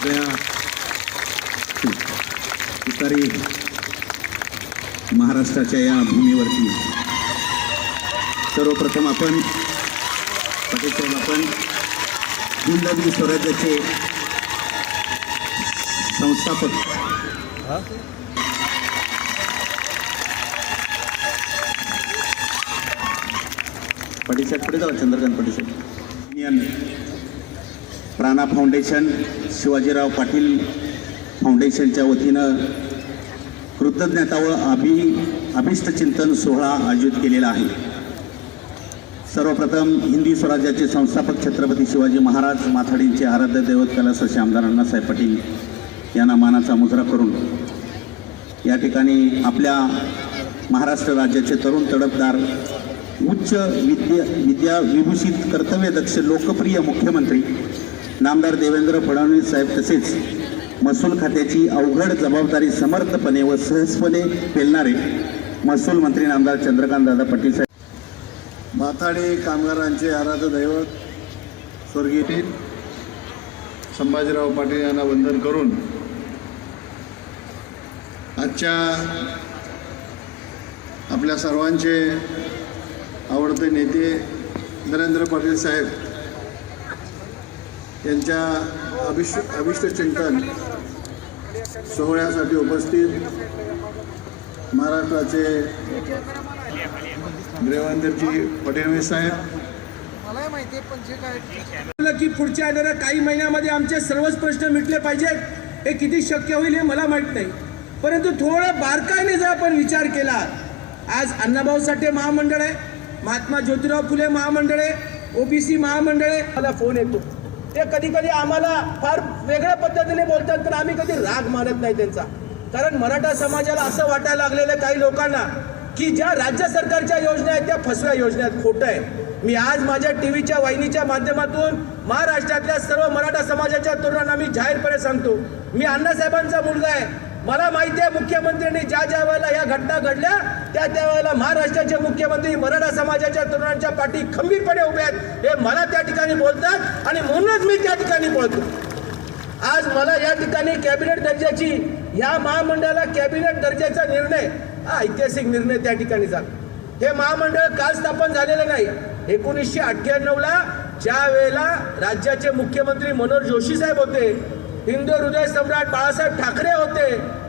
सगळ्या तुतारी महाराष्ट्राच्या या भूमीवरती सर्वप्रथम आपण पाटील आपण हिंदवी स्वराज्याचे संस्थापक पाटील साहेब पुढे जाऊ चंद्रकांत पाटील साहेब प्राणा फाउंडेशन शिवाजीराव पाटील फाउंडेशनच्या वतीनं कृतज्ञता व अभि अभिष्टचिंतन सोहळा आयोजित केलेला आहे. सर्वप्रथम हिंदी स्वराज्याचे संस्थापक छत्रपती शिवाजी महाराज माथाडींचे आराध्य दैवत कैलास असे आमदार अण्णासाहेब पाटील यांना मानाचा मुजरा करून या ठिकाणी आपल्या महाराष्ट्र राज्याचे तरुण तडफदार उच्च विद्या विद्या विभूषित कर्तव्यदक्ष लोकप्रिय मुख्यमंत्री नामदार देवेंद्र फडणवीस साहेब तसेच महसूल खात्याची अवघड जबाबदारी समर्थपणे व सहजपणे पेलणारे महसूल मंत्री नामदार चंद्रकांत दादा पाटील साहेब. माथाडे कामगारांचे आराध्य दैवत स्वर्गीय संभाजीराव पाटील यांना वंदन करून आजच्या आपल्या सर्वांचे आवडते नेते नरेंद्र पाटील साहेब यांच्या अभिष्ट अभिष्टचिंतन सोहळ्यासाठी उपस्थित महाराष्ट्राचे देवेंद्रजी फडणवीस साहेब. मला माहिती आहे पण जे काय म्हटलं की पुढच्या येणाऱ्या काही महिन्यामध्ये आमचे सर्वच प्रश्न मिटले पाहिजेत. हे किती शक्य होईल हे मला माहीत नाही. परंतु थोडं बारकाईने जर आपण विचार केला आज अण्णाभाऊ साठे महामंडळ आहे महात्मा ज्योतिराव फुले महामंडळ आहे ओबीसी महामंडळ आहे. मला फोन येतो. ते कधी कधी आम्हाला फार वेगळ्या पद्धतीने बोलतात पण आम्ही कधी राग मानत नाही त्यांचा. कारण मराठा समाजाला असं वाटायला लागलेलं काही लोकांना की ज्या राज्य सरकारच्या योजना आहेत त्या फसव्या योजना आहेत खोटं आहे. मी आज माझ्या टी व्हीच्या वाहिनीच्या माध्यमातून महाराष्ट्रातल्या सर्व मराठा समाजाच्या तरुणांना मी जाहीरपणे सांगतो मी अण्णासाहेबांचा मुलगा आहे. मला माहिती आहे मुख्यमंत्र्यांनी ज्या ज्या वेळेला या घटना घडल्या त्या त्या वेळेला महाराष्ट्राचे मुख्यमंत्री मराठा समाजाच्या तरुणांच्या पाठी खंबीरपणे उभे आहेत. हे मला त्या ठिकाणी बोलतात आणि म्हणूनच मी त्या ठिकाणी बोलतो. आज मला या ठिकाणी कॅबिनेट दर्जाची या महामंडळाला कॅबिनेट दर्जाचा निर्णय हा ऐतिहासिक निर्णय त्या ठिकाणी झाला. हे महामंडळ काल स्थापन झालेलं नाही. एकोणीसशे अठ्ठ्याण्णवला ज्या वेळेला राज्याचे मुख्यमंत्री मनोहर जोशी साहेब होते हिंदू हृदय सम्राट बाळासाहेब ठाकरे होते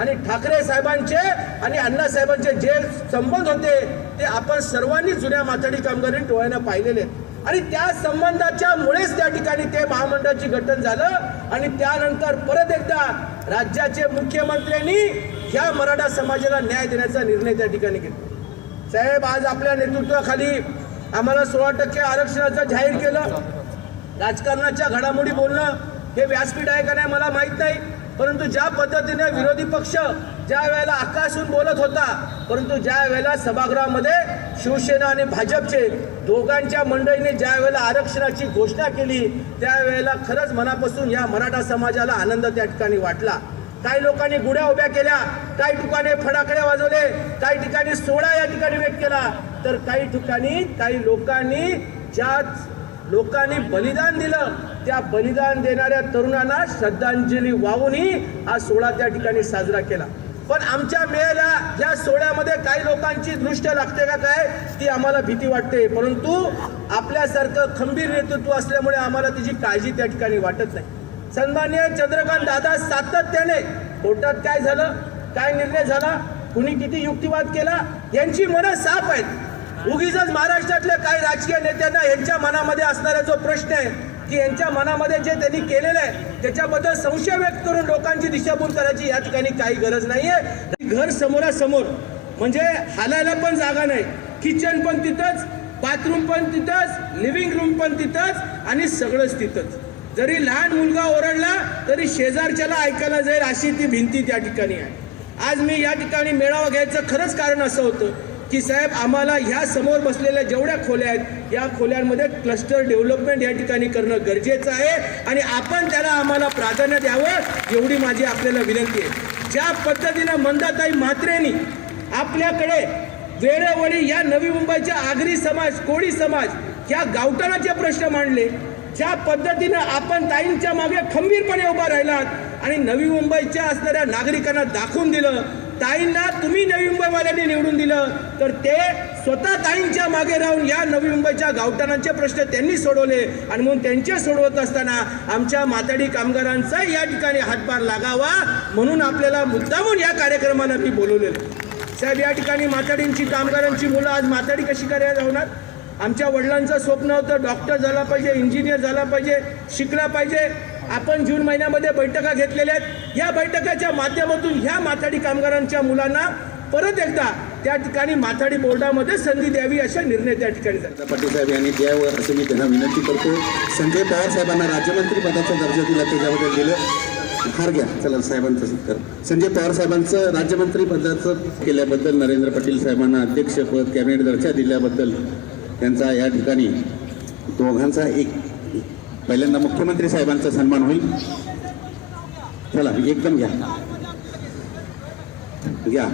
आणि ठाकरे साहेबांचे आणि अण्णा साहेबांचे जे संबंध होते ते आपण सर्वांनी जुन्या माथाडी कामगारी डोळ्यानं पाहिलेले आणि त्या संबंधाच्या मुळेच त्या ठिकाणी ते महामंडळाची गठन झालं आणि त्यानंतर परत एकदा राज्याचे मुख्यमंत्र्यांनी ह्या मराठा समाजाला न्याय देण्याचा निर्णय त्या ठिकाणी घेतला. साहेब आज आपल्या नेतृत्वाखाली आम्हाला सोळा टक्के आरक्षणाचं जाहीर केलं. राजकारणाच्या घडामोडी बोलणं हे व्यासपीठ आहे का नाही मला माहीत नाही. परंतु ज्या पद्धतीने विरोधी पक्ष ज्या वेळेला आकाशून बोलत होता परंतु ज्या वेळेला सभागृहामध्ये शिवसेना आणि भाजपचे दोघांच्या मंडळीने ज्या वेळेला आरक्षणाची घोषणा केली त्यावेळेला खरंच मनापासून या मराठा समाजाला आनंद त्या ठिकाणी वाटला. काही लोकांनी गुड्या उभ्या केल्या काही ठिकाणी फडाकडे वाजवले काही ठिकाणी सोळा या ठिकाणी व्यक्त केला. तर काही ठिकाणी काही लोकांनी ज्या लोकांनी बलिदान दिलं त्या बलिदान देणाऱ्या तरुणांना श्रद्धांजली वाहूनही हा सोहळा त्या ठिकाणी साजरा केला. पण आमच्या मेळ्याला या सोहळ्यामध्ये काही लोकांची दृष्ट लागते का काय? ती आम्हाला भीती वाटते. परंतु आपल्यासारखं खंबीर नेतृत्व असल्यामुळे आम्हाला तिची काळजी त्या ठिकाणी वाटत नाही. सन्मान्य चंद्रकांत दादा सातत्याने कोर्टात काय झालं? काय निर्णय झाला? कुणी किती युक्तिवाद केला? यांची मनं साफ आहेत. उगीच महाराष्ट्रातल्या काही राजकीय नेत्यांना यांच्या मनामध्ये असणारा जो प्रश्न आहे की यांच्या मनामध्ये जे त्यांनी केलेलं आहे त्याच्याबद्दल संशय व्यक्त करून लोकांची दिशाभूल करायची या ठिकाणी काही गरज नाही आहे घर समोरासमोर म्हणजे हालायला पण जागा नाही. किचन पण तिथंच बाथरूम पण तिथंच लिव्हिंग रूम पण तिथंच आणि सगळंच तिथंच. जरी लहान मुलगा ओरडला तरी शेजारच्याला ऐकायला जाईल अशी ती भिंती त्या ठिकाणी आहे. आज मी या ठिकाणी मेळावा घ्यायचं खरंच कारण असं होतं. की साहेब आम्हाला ह्या समोर बसलेल्या जेवढ्या खोल्या आहेत या खोल्यांमध्ये क्लस्टर डेव्हलपमेंट या ठिकाणी करणं गरजेचं आहे आणि आपण त्याला आम्हाला प्राधान्य द्यावं एवढी माझी आपल्याला विनंती आहे. ज्या पद्धतीनं मंदाताई म्हात्रेनी आपल्याकडे वेळोवेळी या नवी मुंबईच्या आगरी समाज कोळी समाज या गावठाणाचे प्रश्न मांडले ज्या पद्धतीनं आपण ताईंच्या मागे खंबीरपणे उभा राहिलात आणि नवी मुंबईच्या असणाऱ्या नागरिकांना दाखवून दिलं ताईंना तुम्ही नवी मुंबईवाल्यांनी निवडून दिलं तर ते स्वतः ताईंच्या मागे राहून या नवी मुंबईच्या गावठाणांचे प्रश्न त्यांनी सोडवले. आणि म्हणून त्यांचे सोडवत असताना आमच्या माताडी कामगारांचा या ठिकाणी हातभार लागावा म्हणून आपल्याला मुद्दामून या कार्यक्रमाला मी बोलवलेलं. साहेब या ठिकाणी माताडींची कामगारांची मुलं आज माताडी कशी करायला होणार आमच्या वडिलांचं स्वप्न होतं डॉक्टर झाला पाहिजे इंजिनियर झाला पाहिजे शिकला पाहिजे. आपण जून महिन्यामध्ये बैठका घेतलेल्या आहेत. या बैठकाच्या माध्यमातून ह्या माथाडी कामगारांच्या मुलांना परत एकदा त्या ठिकाणी माथाडी बोर्डामध्ये संधी द्यावी असा निर्णय त्या ठिकाणी झाला. पाटील साहेब यांनी द्यावं असं मी त्यांना विनंती करतो. संजय पवार साहेबांना राज्यमंत्री पदाचा दर्जा दिला त्याच्याबद्दल दिलं. फार घ्या. चला साहेबांचं सत्कार. संजय पवार साहेबांचं राज्यमंत्री पदाचं केल्याबद्दल नरेंद्र पाटील साहेबांना अध्यक्षपद कॅबिनेट दर्जा दिल्याबद्दल त्यांचा या ठिकाणी दोघांचा एक पहिल्यांदा मुख्यमंत्री साहेबांचा सन्मान होईल. चला एकदम घ्या. घ्या.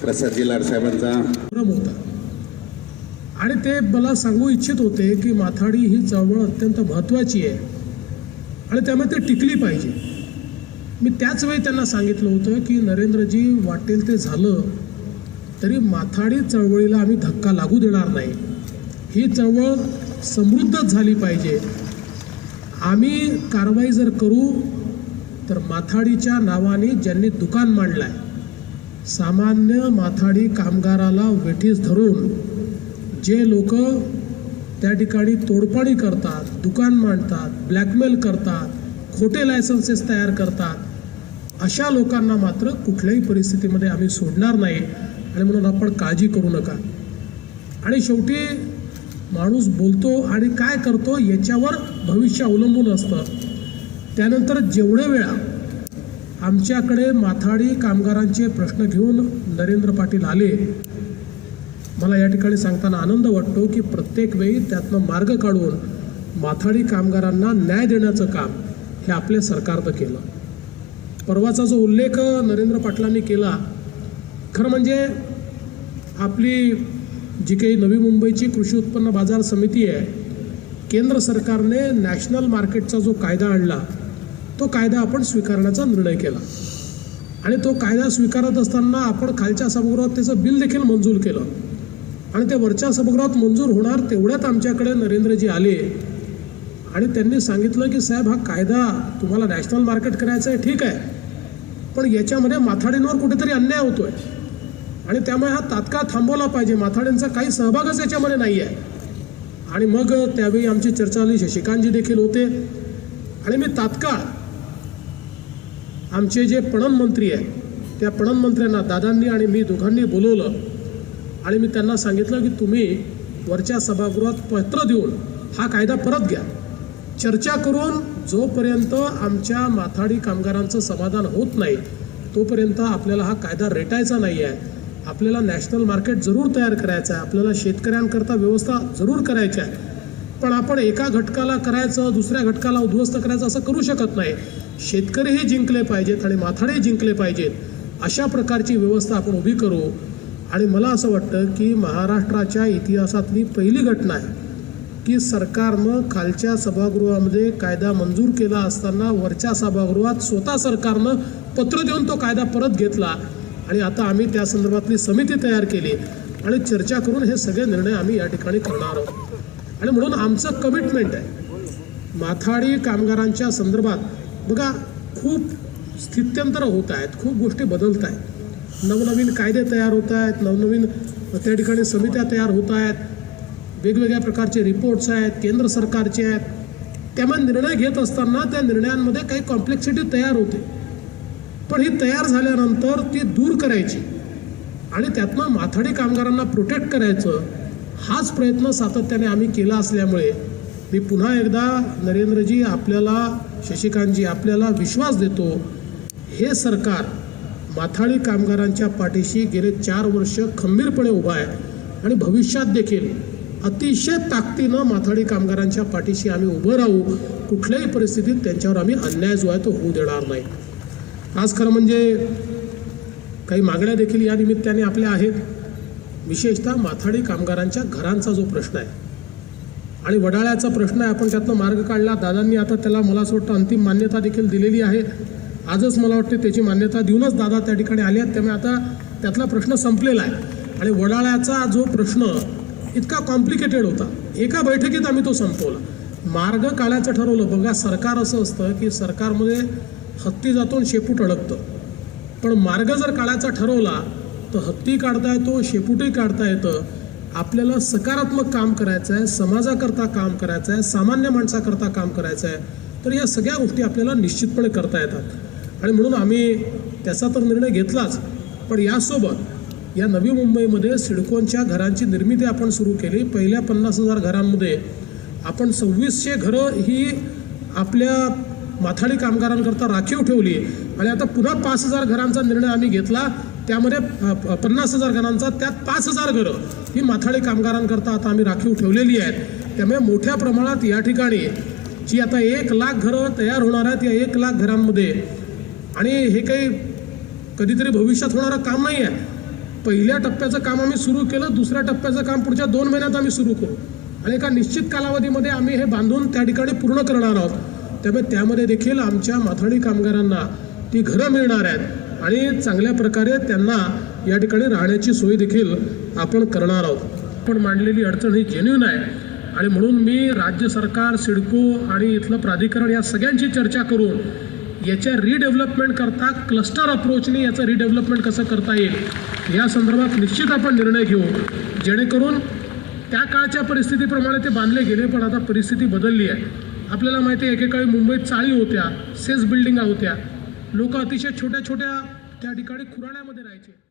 प्रसादजी लाड साहेबांचा. होता. आणि ते मला सांगू इच्छित होते की माथाडी ही चळवळ अत्यंत महत्त्वाची आहे. आणि त्यामुळे ते टिकली पाहिजे. मी त्याच वेळी त्यांना सांगितलं होतं की नरेंद्रजी वाटेल ते झालं तरी माथाडी चळवळीला आम्ही धक्का लागू देणार नाही. ही चळवळ समृद्धच झाली पाहिजे. आम्ही कारवाई जर करू तर माथाडीच्या नावाने ज्यांनी दुकान मांडलं आहे सामान्य माथाडी कामगाराला वेठीस धरून जे लोक त्या ठिकाणी तोडपाणी करतात दुकान मांडतात ब्लॅकमेल करतात खोटे लायसन्सेस तयार करतात अशा लोकांना मात्र कुठल्याही परिस्थितीमध्ये आम्ही सोडणार नाही आणि म्हणून आपण काळजी करू नका. आणि शेवटी माणूस बोलतो आणि काय करतो याच्यावर भविष्य अवलंबून असतं. त्यानंतर जेवढे वेळा आमच्याकडे माथाडी कामगारांचे प्रश्न घेऊन नरेंद्र पाटील आले मला या ठिकाणी सांगताना आनंद वाटतो की प्रत्येक वेळी त्यातनं मार्ग काढून माथाडी कामगारांना न्याय देण्याचं काम हे आपल्या सरकारनं केलं. परवाचा जो उल्लेख नरेंद्र पाटलांनी केला खरं म्हणजे आपली जी काही नवी मुंबईची कृषी उत्पन्न बाजार समिती आहे केंद्र सरकारने नॅशनल मार्केटचा जो कायदा आणला तो कायदा आपण स्वीकारण्याचा निर्णय केला. आणि तो कायदा स्वीकारत असताना आपण खालच्या सभागृहात त्याचं बिल देखील मंजूर केलं. आणि ते वरच्या सभागृहात मंजूर होणार तेवढ्यात आमच्याकडे नरेंद्रजी आले. आणि त्यांनी सांगितलं की साहेब हा कायदा तुम्हाला नॅशनल मार्केट करायचं आहे ठीक आहे. पण याच्यामध्ये माथाडींवर कुठेतरी अन्याय होतो आहे आणि त्यामुळे हा तात्काळ थांबवला पाहिजे. माथाड्यांचा काही सहभागच याच्यामध्ये नाही आहे आणि मग त्यावेळी आमची चर्चा झाली. शशिकांतजी देखील होते. आणि मी तात्काळ आमचे जे पणन मंत्री आहेत त्या पणन मंत्र्यांना दादांनी आणि मी दोघांनी बोलवलं. आणि मी त्यांना सांगितलं की तुम्ही वरच्या सभागृहात पत्र देऊन हा कायदा परत घ्या. चर्चा करून जोपर्यंत आमच्या माथाडी कामगारांचं समाधान होत नाही तोपर्यंत आपल्याला हा कायदा रेटायचा नाही आहे आपल्याला नॅशनल मार्केट जरूर तयार करायचं आहे. आपल्याला शेतकऱ्यांकरता व्यवस्था जरूर करायची आहे. पण आपण एका घटकाला करायचं दुसऱ्या घटकाला उद्ध्वस्त करायचं असं करू शकत नाही. शेतकरीही जिंकले पाहिजेत आणि माथाडे जिंकले पाहिजेत. अशा प्रकारची व्यवस्था आपण उभी करू. आणि मला असं वाटतं की महाराष्ट्राच्या इतिहासातली पहिली घटना आहे की सरकारनं खालच्या सभागृहामध्ये कायदा मंजूर केला असताना वरच्या सभागृहात स्वतः सरकारनं पत्र देऊन तो कायदा परत घेतला. आणि आता आम्ही त्या संदर्भातली समिती तयार केली आणि चर्चा करून हे सगळे निर्णय आम्ही या ठिकाणी करणार आहोत. आणि म्हणून आमचं कमिटमेंट आहे. माथाडी कामगारांच्या संदर्भात बघा खूप स्थित्यंतरं होत आहेत खूप गोष्टी बदलत आहेत. नवनवीन कायदे तयार होत आहेत नवनवीन त्या ठिकाणी समित्या तयार होत आहेत. वेगवेगळ्या प्रकारचे रिपोर्ट्स आहेत केंद्र सरकारचे आहेत. त्यामुळे निर्णय घेत असताना त्या निर्णयांमध्ये काही कॉम्प्लेक्सिटी तयार होते. पण ही तयार झाल्यानंतर ती दूर करायची आणि त्यातनं माथाडी कामगारांना प्रोटेक्ट करायचं हाच प्रयत्न सातत्याने आम्ही केला असल्यामुळे मी पुन्हा एकदा नरेंद्रजी आपल्याला शशिकांतजी आपल्याला विश्वास देतो हे सरकार माथाडी कामगारांच्या पाठीशी गेले चार वर्ष खंबीरपणे उभा आहे आणि भविष्यात देखील अतिशय ताकदीनं माथाडी कामगारांच्या पाठीशी आम्ही उभं राहू कुठल्याही परिस्थितीत त्यांच्यावर आम्ही अन्याय जो आहे तो होऊ देणार नाही. आज खरं म्हणजे काही मागण्या देखील या निमित्ताने आपल्या आहेत. विशेषतः माथाडी कामगारांच्या घरांचा जो प्रश्न आहे आणि वडाळ्याचा प्रश्न आहे आपण त्यातनं मार्ग काढला. दादांनी आता त्याला मला असं वाटतं अंतिम मान्यता देखील दिलेली आहे. आजच मला वाटते त्याची मान्यता देऊनच दादा त्या ठिकाणी आले आहेत त्यामुळे आता त्यातला प्रश्न संपलेला आहे. आणि वडाळ्याचा जो प्रश्न इतका कॉम्प्लिकेटेड होता. एका बैठकीत आम्ही तो संपवला. मार्ग काढायचं ठरवलं. बघा सरकार असं असतं की सरकारमध्ये हत्ती जातो आणि शेपूट अडकतं. पण मार्ग जर काढायचा ठरवला तर हत्ती काढता येतो शेपूटही काढता येतं. आपल्याला सकारात्मक काम करायचं आहे समाजाकरता काम करायचं आहे सामान्य माणसाकरता काम करायचं आहे तर या सगळ्या गोष्टी आपल्याला निश्चितपणे करता येतात. आणि म्हणून आम्ही त्याचा तर निर्णय घेतलाच. पण यासोबत या नवी मुंबईमध्ये सिडकोनच्या घरांची निर्मिती आपण सुरू केली. पहिल्या पन्नास हजार घरांमध्ये आपण सव्वीसशे घरं ही आपल्या माथाडी कामगारांकरता राखीव ठेवली आणि आता पुन्हा पाच हजार घरांचा निर्णय आम्ही घेतला. त्यामध्ये प- पन्नास हजार घरांचा त्यात पाच हजार घरं ही माथाडी कामगारांकरता आता आम्ही राखीव ठेवलेली आहेत. त्यामुळे मोठ्या प्रमाणात या ठिकाणी जी आता एक लाख घरं तयार होणार आहेत या एक लाख घरांमध्ये. आणि हे काही कधीतरी भविष्यात होणारं काम नाही आहे पहिल्या टप्प्याचं काम आम्ही सुरू केलं दुसऱ्या टप्प्याचं काम पुढच्या दोन महिन्यात आम्ही सुरू करू. आणि एका निश्चित कालावधीमध्ये आम्ही हे बांधून त्या ठिकाणी पूर्ण करणार आहोत. त्यामुळे त्यामध्ये देखील आमच्या माथाडी कामगारांना ती घरं मिळणार आहेत. आणि चांगल्या प्रकारे त्यांना या ठिकाणी राहण्याची सोय देखील आपण करणार आहोत. पण मांडलेली अडचण ही जेन्युन आहे. आणि म्हणून मी राज्य सरकार सिडको आणि इथलं प्राधिकरण या सगळ्यांची चर्चा करून याच्या रिडेव्हलपमेंट करता क्लस्टर अप्रोचने याचं रिडेव्हलपमेंट कसं करता येईल या संदर्भात निश्चित आपण निर्णय घेऊ. जेणेकरून त्या काळच्या परिस्थितीप्रमाणे ते बांधले गेले पण आता परिस्थिती बदलली आहे. आपल्याला माहिती आहे एकेकाळी मुंबईत चाळी होत्या सेस बिल्डिंगा होत्या. लोक अतिशय छोट्या छोट्या त्या ठिकाणी खुराण्यामध्ये राहायचे.